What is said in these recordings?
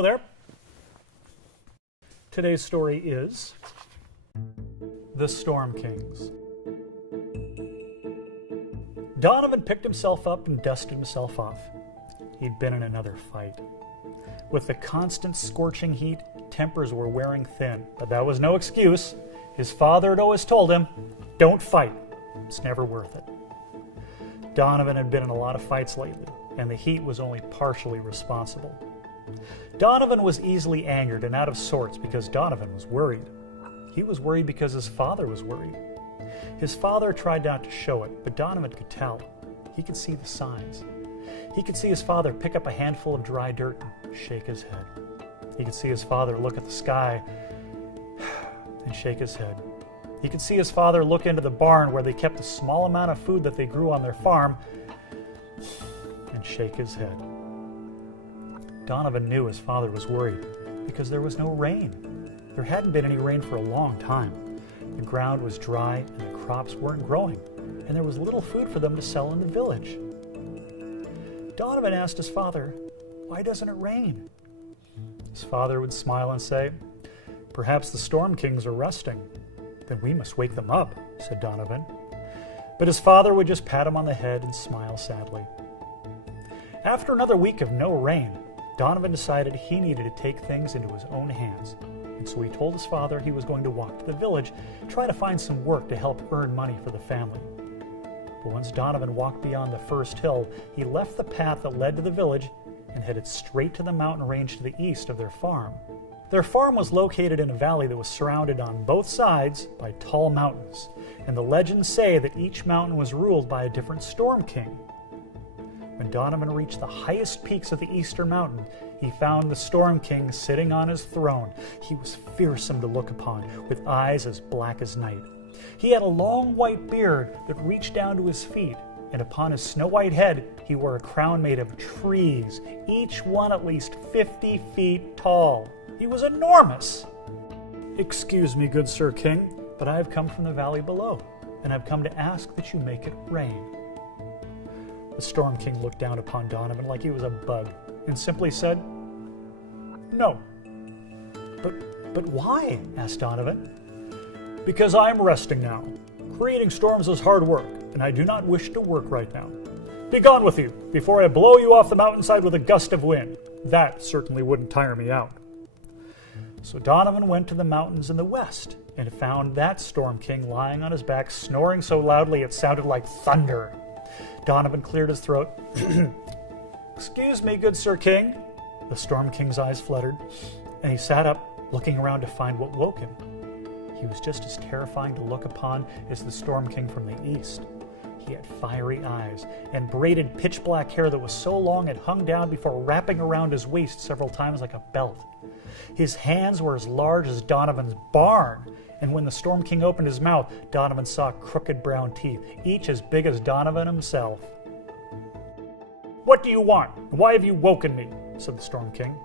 Hello there. Today's story is The Storm Kings. Donovan picked himself up and dusted himself off. He'd been in another fight. With the constant scorching heat, tempers were wearing thin, but that was no excuse. His father had always told him, "Don't fight. It's never worth it." Donovan had been in a lot of fights lately, and the heat was only partially responsible. Donovan was easily angered and out of sorts because Donovan was worried. He was worried because his father was worried. His father tried not to show it, but Donovan could tell. He could see the signs. He could see his father pick up a handful of dry dirt and shake his head. He could see his father look at the sky and shake his head. He could see his father look into the barn where they kept the small amount of food that they grew on their farm and shake his head. Donovan knew his father was worried because there was no rain. There hadn't been any rain for a long time. The ground was dry and the crops weren't growing, and there was little food for them to sell in the village. Donovan asked his father, "Why doesn't it rain?" His father would smile and say, "Perhaps the Storm Kings are resting." "Then we must wake them up," said Donovan. But his father would just pat him on the head and smile sadly. After another week of no rain, Donovan decided he needed to take things into his own hands. And so he told his father he was going to walk to the village, try to find some work to help earn money for the family. But once Donovan walked beyond the first hill, he left the path that led to the village and headed straight to the mountain range to the east of their farm. Their farm was located in a valley that was surrounded on both sides by tall mountains, and the legends say that each mountain was ruled by a different storm king. When Donovan reached the highest peaks of the eastern mountain, he found the Storm King sitting on his throne. He was fearsome to look upon, with eyes as black as night. He had a long white beard that reached down to his feet, and upon his snow-white head he wore a crown made of trees, each one at least 50 feet tall. He was enormous. "Excuse me, good Sir King, but I have come from the valley below, and I've come to ask that you make it rain." The Storm King looked down upon Donovan like he was a bug and simply said, "No." But why?" asked Donovan. "Because I am resting now. Creating storms is hard work, and I do not wish to work right now. Be gone with you, before I blow you off the mountainside with a gust of wind. That certainly wouldn't tire me out." So Donovan went to the mountains in the west and found that Storm King lying on his back, snoring so loudly it sounded like thunder. Donovan cleared his throat. "Excuse me, good Sir King." The Storm King's eyes fluttered, and he sat up, looking around to find what woke him. He was just as terrifying to look upon as the Storm King from the east. He had fiery eyes and braided pitch-black hair that was so long it hung down before wrapping around his waist several times like a belt. His hands were as large as Donovan's barn, and when the Storm King opened his mouth, Donovan saw crooked brown teeth, each as big as Donovan himself. "What do you want? Why have you woken me?" said the Storm King.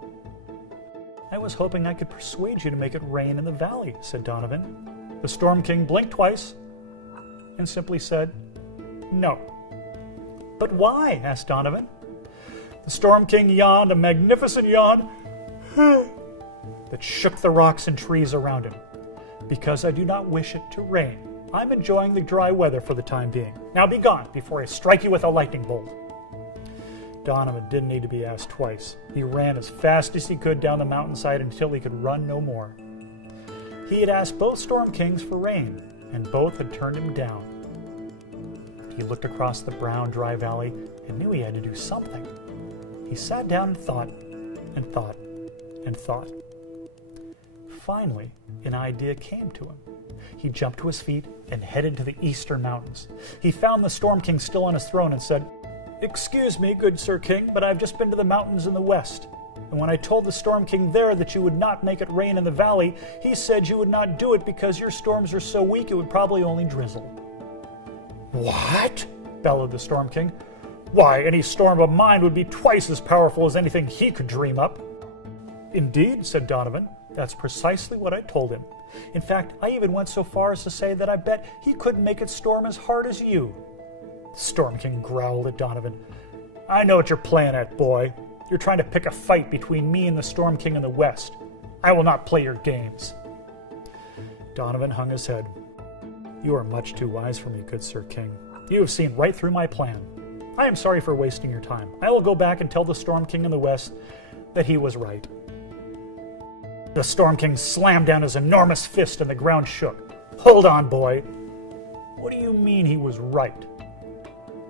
"I was hoping I could persuade you to make it rain in the valley," said Donovan. The Storm King blinked twice and simply said, "No." "But why?" asked Donovan. The Storm King yawned a magnificent yawn that shook the rocks and trees around him. "Because I do not wish it to rain. I'm enjoying the dry weather for the time being. Now be gone before I strike you with a lightning bolt." Donovan didn't need to be asked twice. He ran as fast as he could down the mountainside until he could run no more. He had asked both Storm Kings for rain, and both had turned him down. He looked across the brown, dry valley and knew he had to do something. He sat down and thought, and thought, and thought. Finally, an idea came to him. He jumped to his feet and headed to the eastern mountains. He found the Storm King still on his throne and said, "Excuse me, good Sir King, but I've just been to the mountains in the west. And when I told the Storm King there that you would not make it rain in the valley, he said you would not do it because your storms are so weak it would probably only drizzle." "What?" bellowed the Storm King. "Why, any storm of mine would be twice as powerful as anything he could dream up." "Indeed," said Donovan. "That's precisely what I told him. In fact, I even went so far as to say that I bet he couldn't make it storm as hard as you." The Storm King growled at Donovan. "I know what you're playing at, boy. You're trying to pick a fight between me and the Storm King in the West. I will not play your games." Donovan hung his head. "You are much too wise for me, good Sir King. You have seen right through my plan. I am sorry for wasting your time. I will go back and tell the Storm King in the West that he was right." The Storm King slammed down his enormous fist and the ground shook. "Hold on, boy. What do you mean he was right?"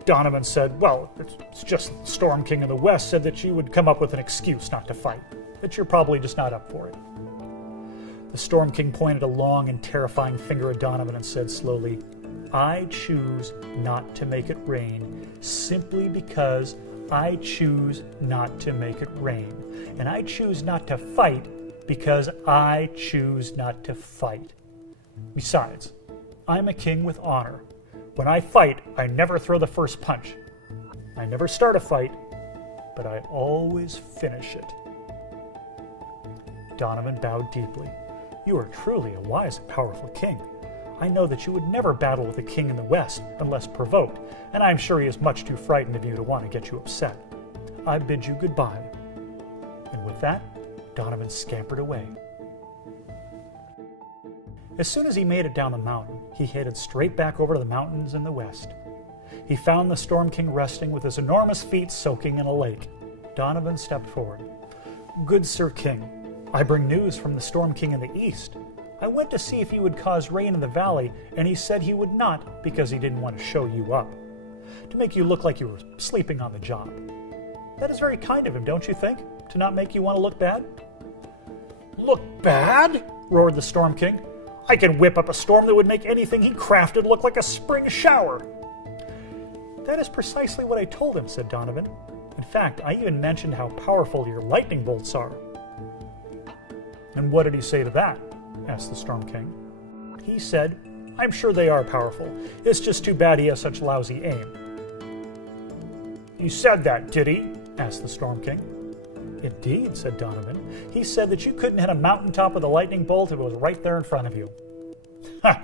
Donovan said, "Well, it's just that the Storm King in the West said that you would come up with an excuse not to fight, that you're probably just not up for it." The Storm King pointed a long and terrifying finger at Donovan and said slowly, "I choose not to make it rain simply because I choose not to make it rain. And I choose not to fight because I choose not to fight. Besides, I'm a king with honor. When I fight, I never throw the first punch. I never start a fight, but I always finish it." Donovan bowed deeply. "You are truly a wise and powerful king. I know that you would never battle with the king in the West unless provoked, and I am sure he is much too frightened of you to want to get you upset. I bid you goodbye." And with that, Donovan scampered away. As soon as he made it down the mountain, he headed straight back over to the mountains in the west. He found the Storm King resting with his enormous feet soaking in a lake. Donovan stepped forward. "Good Sir King, I bring news from the Storm King in the east. I went to see if he would cause rain in the valley, and he said he would not because he didn't want to show you up, to make you look like you were sleeping on the job. That is very kind of him, don't you think, to not make you want to look bad?" "Look bad?" roared the Storm King. "I can whip up a storm that would make anything he crafted look like a spring shower." "That is precisely what I told him," said Donovan. "In fact, I even mentioned how powerful your lightning bolts are." "And what did he say to that?" asked the Storm King. "He said, I'm sure they are powerful. It's just too bad he has such lousy aim." "He said that, did he?" asked the Storm King. "Indeed," said Donovan. "He said that you couldn't hit a mountaintop with a lightning bolt if it was right there in front of you." "Ha!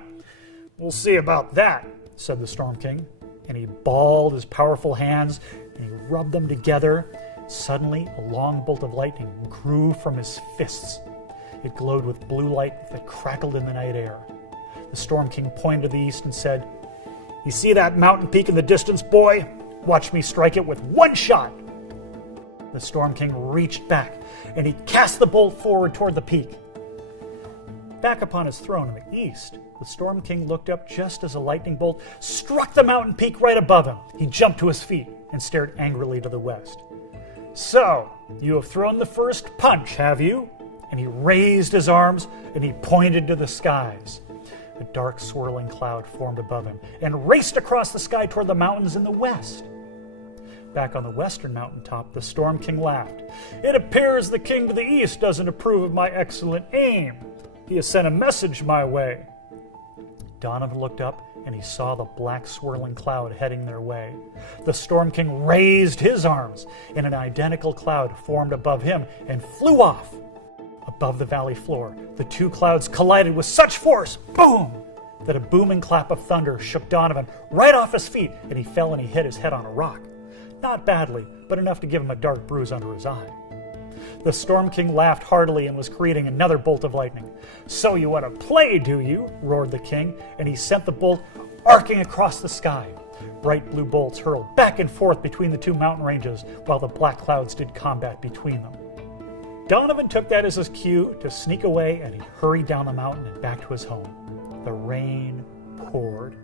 We'll see about that," said the Storm King. And he balled his powerful hands and he rubbed them together. Suddenly, a long bolt of lightning grew from his fists. It glowed with blue light that crackled in the night air. The Storm King pointed to the east and said, "You see that mountain peak in the distance, boy? Watch me strike it with one shot." The Storm King reached back, and he cast the bolt forward toward the peak. Back upon his throne in the east, the Storm King looked up just as a lightning bolt struck the mountain peak right above him. He jumped to his feet and stared angrily to the west. "So, you have thrown the first punch, have you?" And he raised his arms and he pointed to the skies. A dark swirling cloud formed above him and raced across the sky toward the mountains in the west. Back on the western mountaintop, the Storm King laughed. "It appears the king to the east doesn't approve of my excellent aim. He has sent a message my way." Donovan looked up and he saw the black swirling cloud heading their way. The Storm King raised his arms and an identical cloud formed above him and flew off. Above the valley floor, the two clouds collided with such force, boom, that a booming clap of thunder shook Donovan right off his feet, and he fell and he hit his head on a rock. Not badly, but enough to give him a dark bruise under his eye. The Storm King laughed heartily and was creating another bolt of lightning. "So you want to play, do you?" roared the king, and he sent the bolt arcing across the sky. Bright blue bolts hurled back and forth between the two mountain ranges, while the black clouds did combat between them. Donovan took that as his cue to sneak away, and he hurried down the mountain and back to his home. The rain poured.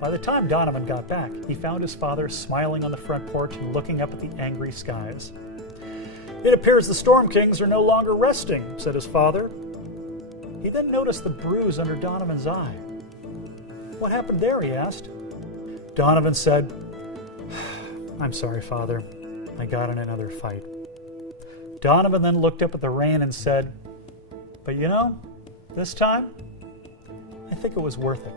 By the time Donovan got back, he found his father smiling on the front porch and looking up at the angry skies. "It appears the Storm Kings are no longer resting," said his father. He then noticed the bruise under Donovan's eye. "What happened there?" he asked. Donovan said, "I'm sorry, Father. I got in another fight." Donovan then looked up at the rain and said, "But you know, this time, I think it was worth it."